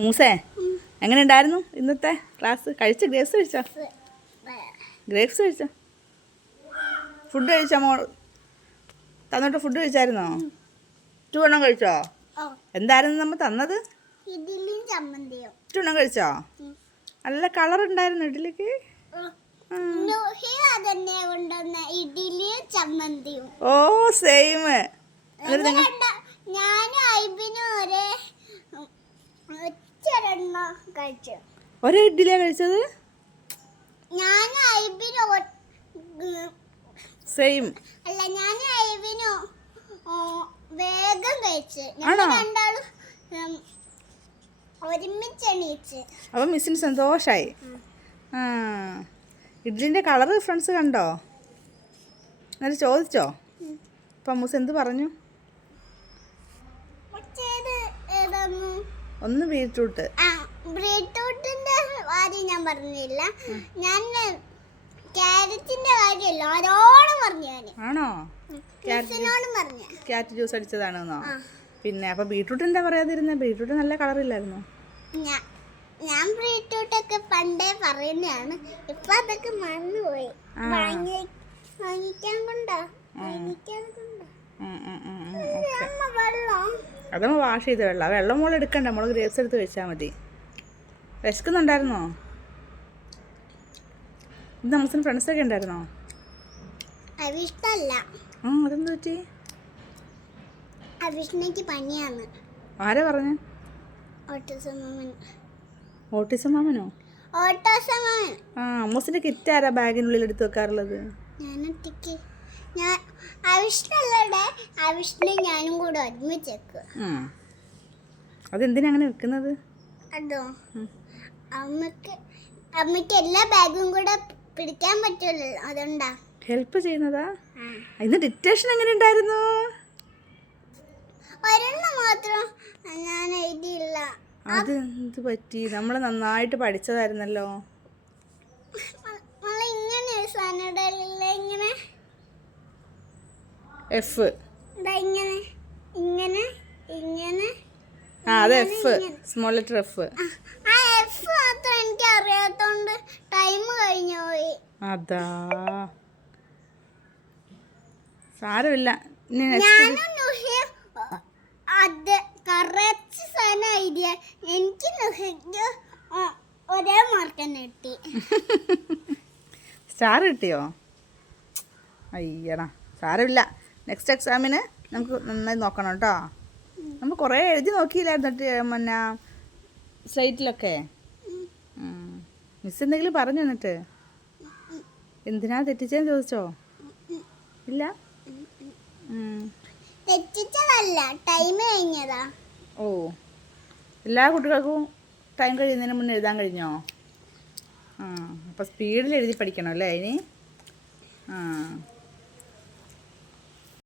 മൂസേ എങ്ങനെ ഉണ്ടായിരുന്നു ഇന്നത്തെ ക്ലാസ്? കഴിച്ച? ഗ്രേപ്സ് കഴിച്ചോ? ഗ്രേപ്സ് കഴിച്ചോ? ഫുഡ് കഴിച്ചോ മോൾ? തന്നിട്ട് ഫുഡ് കഴിച്ചായിരുന്നോ? എണ്ണം കഴിച്ചോ? എന്തായിരുന്നു നമ്മൾ തന്നത്? എണ്ണം കഴിച്ചോ? നല്ല കളർ ഉണ്ടായിരുന്നു ഇഡ്ഡലിക്ക്? ഓ സെയിം ഞാനും ഐബിനും ഒരേ ഇഡ്ഡലിയാണ് കഴിച്ചത്? ഞാൻ സെയിം അല്ല ഞാൻ വേഗം കഴിച്ചു. ആണോ? ഞങ്ങൾ രണ്ടാളും ഉം, ഒരുമിച്ച് എണീച്ച്. അപ്പം മിസ്സിന് സന്തോഷായി. ആ. ഇഡ്ഡലിന്റെ കളർ ഫ്രണ്ട്സ് കണ്ടോ? എന്നിട്ട് ചോദിച്ചോ? അപ്പം അമ്മൂസ് എന്ത് പറഞ്ഞു? ഒന്ന് ആ ബീട്രൂട്ടിന്റെ കാര്യം ഞാൻ പറഞ്ഞില്ല. ഞാൻ ക്യാരറ്റിന്റെ കാര്യമല്ല ആരോടും പറഞ്ഞു ആണോ? ക്യാരറ്റ് ജ്യൂസ് അടിച്ചതാണെന്നോ? പിന്നെ അപ്പൊ ബീട്രൂട്ട് എന്താ പറയാതിരുന്നത് ബീറ്റ്റൂട്ട് നല്ല കളർ ഇല്ലായിരുന്നു ഞാൻ ബീട്രൂട്ടൊക്കെ പണ്ടേ പറയുന്നതാണ്. ഇപ്പൊ അതൊക്കെ മറന്നുപോയി. പോയി വാങ്ങി വാങ്ങിക്കാൻ കൊണ്ടാ? വാങ്ങിക്കാൻ കൊണ്ടാ? ഓക്കെ നമ്മൾ വാഷ് ചെയ്ത വെള്ളം. വെള്ളം മുകളിൽ എടുക്കണ്ട. നമ്മൾ ഗ്രേപ്സ് എടുത്ത് വെച്ചാൽ മതി. വിശക്കുന്നുണ്ടായിരുന്നോ? ഇത് നമുക്ക് ഫ്രണ്ട്സൊക്കെ ഉണ്ടായിരുന്നോ? അതെന്ത് പറ്റി? അവിഷ്ണയ്ക്ക് ആരാ പറഞ്ഞു? AutoSum autism മാമനോ? ഓട്ടോസം ആ അമ്മൂസിന്റെ കിറ്റ് ആരാ ബാഗിനുള്ളിൽ എടുത്ത് വെക്കാറുള്ളത്? ഞാൻ ഒറ്റയ്ക്ക് ഞാൻ അവിഷ്ണുള്ളടെ അവിഷ്ണു ഞാനും കൂടെ ഒരുമിച്ച് വെക്കുക. അതെന്തിനാ അങ്ങനെ വെക്കുന്നത്? അതോ? അമ്മയ്ക്ക് അമ്മയ്ക്ക് എല്ലാ ബാഗും കൂടെ പിടിക്കാൻ പറ്റുമല്ലോ അതുകൊണ്ടാ. ഹെൽപ്പ് ചെയ്യുന്നതാ. ഇന്ന് ഡിറ്റേഷൻ എങ്ങനെ ഉണ്ടായിരുന്നു? ഒരെണ്ണം മാത്രം ഞാൻ എഴുതിയില്ല. അത് എന്ത് പറ്റി? നമ്മൾ നന്നായിട്ട് പഠിച്ചതായിരുന്നല്ലോ നമ്മൾ ഇങ്ങനെ ഒരു സാധനം ഇടലില്ല ഇങ്ങനെ എഫ് ഇങ്ങനെ ഇങ്ങനെ ഇങ്ങനെ ആ അത് എഫ് സ്മോൾ ലെറ്റർ എഫ് ആ, എഫ് മാത്രം എനിക്ക് അറിയാത്തോണ്ട് ടൈം കഴിഞ്ഞു പോയി. അതാ. സാരമില്ല. അത് കറക്റ്റ് സാധനം ഐഡിയ എനിക്ക് നുഹയ്ക്ക് ഒരേ മാർക്ക് തന്നെ കിട്ടി. സ്റ്റാർ കിട്ടിയോ? അയ്യടാ സാരമില്ല. നെക്സ്റ്റ് എക്സാമിന് നമുക്ക് നന്നായി നോക്കണം കേട്ടോ നമ്മൾ കുറേ എഴുതി നോക്കിയില്ലായിരുന്നു പിന്നെ സൈറ്റിലൊക്കെ മിസ് എന്തെങ്കിലും പറഞ്ഞു എന്നിട്ട്? എന്തിനാ തെറ്റിച്ചെന്ന് ചോദിച്ചോ? ഇല്ല? തെറ്റിച്ചതല്ല ടൈം കഴിഞ്ഞതാ. ഓ. എല്ലാ കുട്ടികൾക്കും ടൈം കഴിയുന്നതിന് മുന്നേ എഴുതാൻ കഴിഞ്ഞോ? ആ അപ്പോൾ സ്പീഡിൽ എഴുതി പഠിക്കണം അല്ലേ ഇനി? ആ.